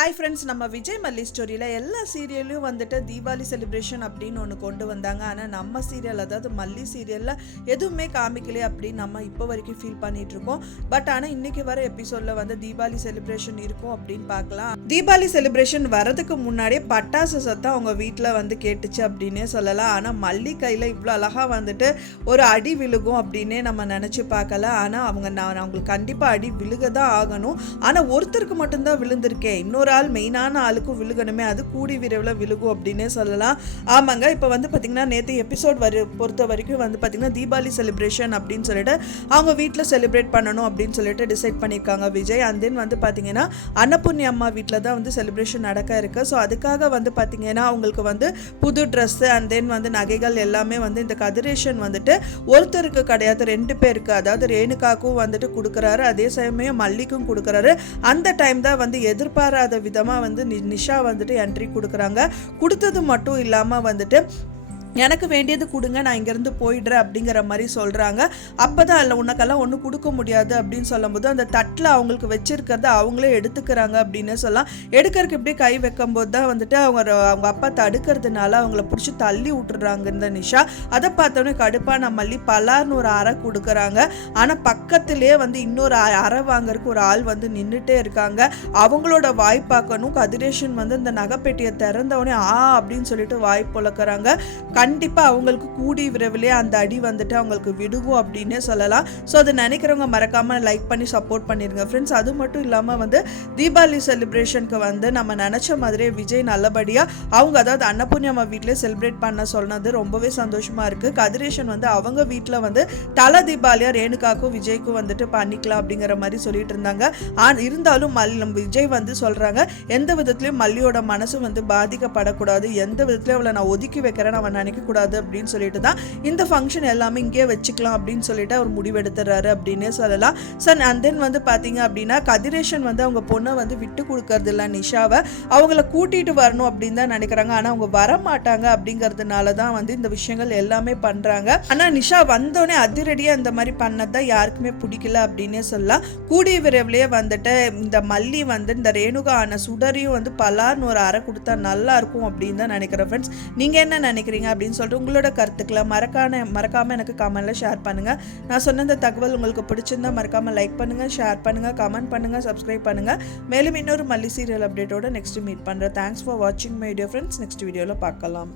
Hi friends, நம்ம விஜய் மல்லி ஸ்டோரியில் எல்லா சீரியல்லையும் வந்துட்டு தீபாவளி செலிப்ரேஷன் அப்படின்னு ஒன்று கொண்டு வந்தாங்க. ஆனால் நம்ம சீரியல், அதாவது மல்லி சீரியலில் எதுவுமே காமிக்கலையே அப்படின்னு நம்ம இப்போ வரைக்கும் ஃபீல் பண்ணிட்டு இருக்கோம். பட் ஆனால் இன்னைக்கு வர எபிசோடில் வந்து தீபாவளி செலிப்ரேஷன் இருக்கும் அப்படின்னு பார்க்கலாம். தீபாவளி செலிப்ரேஷன் வரதுக்கு முன்னாடியே பட்டாசு சத்தம் அவங்க வீட்டில் வந்து கேட்டுச்சு அப்படின்னே சொல்லலாம். ஆனால் மல்லி கையில் இவ்வளோ அழகாக வந்துட்டு ஒரு அடி விழுகும் அப்படின்னே நம்ம நினச்சி பார்க்கல. ஆனால் அவங்களுக்கு கண்டிப்பாக அடி விழுக தான் ஆகணும். ஆனால் ஒருத்தருக்கு மட்டும்தான் விழுந்திருக்கேன், இன்னொரு ஆள் மெயினான ஆளுக்கும் விழுகணுமே, அது கூடி விரைவில் விழுகும் அப்படின்னே சொல்லலாம். ஆமாங்க, இப்போ வந்து பார்த்தீங்கன்னா நேற்று எபிசோட் பொறுத்த வரைக்கும் வந்து பார்த்தீங்கன்னா தீபாவளி செலிப்ரேஷன் அப்படின்னு சொல்லிட்டு அவங்க வீட்டில் செலிப்ரேட் பண்ணணும் அப்படின்னு சொல்லிட்டு டிசைட் பண்ணியிருக்காங்க விஜய். அண்ட் தென் வந்து பார்த்தீங்கன்னா அன்னபூர்ணி அம்மா வீட்டில் தான் வந்து செலிப்ரேஷன் நடக்க இருக்கு. ஸோ அதுக்காக வந்து பார்த்தீங்கன்னா அவங்களுக்கு வந்து புது ட்ரெஸ்ஸு அண்ட் தென் வந்து நகைகள் எல்லாமே வந்து இந்த கதிரேஷன் வந்துட்டு ஒருத்தருக்கு கிடையாது, 2 பேருக்கு, அதாவது ரேணுகாக்கும் வந்துட்டு கொடுக்குறாரு, அதே சமயம் மல்லிக்கும் கொடுக்குறாரு. அந்த டைம் தான் வந்து எதிர்பாராத விதமாக வந்து நிஷா வந்துட்டு என்ட்ரி கொடுக்குறாங்க. கொடுத்தது மட்டும் இல்லாமல் வந்துட்டு எனக்கு வேண்டியது கொடுங்க, நான் இங்கேருந்து போயிடுறேன் அப்படிங்கிற மாதிரி சொல்கிறாங்க. அப்போ தான் இல்லை, உனக்கெல்லாம் ஒன்றும் கொடுக்க முடியாது அப்படின்னு சொல்லும்போது அந்த தட்டில் அவங்களுக்கு வச்சிருக்கிறத அவங்களே எடுத்துக்கிறாங்க அப்படின்னு சொல்லலாம். எடுக்கிறதுக்கு இப்படி கை வைக்கும்போது தான் வந்துட்டு அவங்க அப்பா தடுக்கிறதுனால அவங்கள பிடிச்சி தள்ளி விட்டுறாங்க இந்த நிஷா. அதை பார்த்தோன்னே கடுப்பான மல்லி பலார்னு ஒரு அறை கொடுக்குறாங்க. ஆனால் பக்கத்துலேயே வந்து இன்னொரு அறை வாங்கறதுக்கு ஒரு ஆள் வந்து நின்றுட்டே இருக்காங்க. அவங்களோட வாய் பார்க்கணும். கதிரேஷன் வந்து இந்த நகைப்பெட்டியை திறந்தவொடனே அப்படின்னு சொல்லிட்டு வாய் பொழக்கிறாங்க. கண்டிப்பாக அவங்களுக்கு கூடி விரைவிலே அந்த அடி வந்துட்டு அவங்களுக்கு விடுகும் அப்படின்னே சொல்லலாம். ஸோ அதை நினைக்கிறவங்க மறக்காமல் லைக் பண்ணி சப்போர்ட் பண்ணிடுங்க ஃப்ரெண்ட்ஸ். அது மட்டும் இல்லாமல் வந்து தீபாவளி செலிப்ரேஷனுக்கு வந்து நம்ம நினச்ச மாதிரியே விஜய் நல்லபடியாக அவங்க, அதாவது அன்னபூர்ணி அம்மா வீட்டிலே செலிப்ரேட் பண்ண சொன்னது ரொம்பவே சந்தோஷமாக இருக்குது. கதிரேஷன் வந்து அவங்க வீட்டில் வந்து தலை தீபாவளியாக ரேணுகாக்கும் விஜய்க்கும் வந்துட்டு பண்ணிக்கலாம் அப்படிங்கிற மாதிரி சொல்லிட்டு இருந்தாங்க. இருந்தாலும் விஜய் வந்து சொல்கிறாங்க, எந்த விதத்துலையும் மல்லியோட மனசு வந்து பாதிக்கப்படக்கூடாது, எந்த விதத்துலையும் அவளை நான் ஒதுக்கி வைக்கிறேன் அவன் நினைக்கக்கூடாது அப்படின்னு சொல்லிட்டு தான் இந்த ஃபங்க்ஷன் எல்லாமே இங்கே வச்சுக்கலாம் அப்படின்னு சொல்லிட்டு அவர் முடிவெடுத்துறாரு அப்படின்னே சொல்லலாம். சார் அண்ட் தென் வந்து பார்த்தீங்க அப்படின்னா கதிரேஷன் வந்து அவங்க பொண்ணை வந்து விட்டு கொடுக்கறது இல்லை நிஷாவை, அவங்கள கூட்டிகிட்டு வரணும் அப்படின்னு தான் நினைக்கிறாங்க. ஆனால் அவங்க வரமாட்டாங்க அப்படிங்கிறதுனால தான் வந்து இந்த விஷயங்கள் எல்லாமே பண்ணுறாங்க. ஆனால் நிஷா வந்தோடனே அதிரடியாக இந்த மாதிரி பண்ணது தான் யாருக்குமே பிடிக்கல அப்படின்னே சொல்லலாம். கூடிய விரைவிலேயே வந்துட்டு இந்த மல்லி வந்து இந்த ரேணுகா ஆன சுடரையும் வந்து பலார்னு ஒரு அறை கொடுத்தா நல்லா இருக்கும் அப்படின்னு தான் நினைக்கிறேன் ஃப்ரெண்ட்ஸ். நீங்கள் என்ன நினைக்கிறீங்க அப்படின்னு சொல்லிட்டு உங்களோட கருத்துக்களை மறக்காமல் எனக்கு கமெண்ட்ல ஷேர் பண்ணுங்கள். நான் சொன்ன இந்த தகவல் உங்களுக்கு பிடிச்சிருந்தா மறக்காமல் லைக் பண்ணுங்கள், ஷேர் பண்ணுங்கள், கமெண்ட் பண்ணுங்கள், சப்ஸ்கிரைப் பண்ணுங்கள். மேலும் இன்னொரு மல்லி சீரியல் அப்டேட்டோட நெக்ஸ்ட் மீட் பண்ணுறேன். தேங்க்ஸ் ஃபார் வாட்சிங் மை வீடியோ ஃப்ரெண்ட்ஸ். நெக்ஸ்ட் வீடியோவில் பார்க்கலாம்.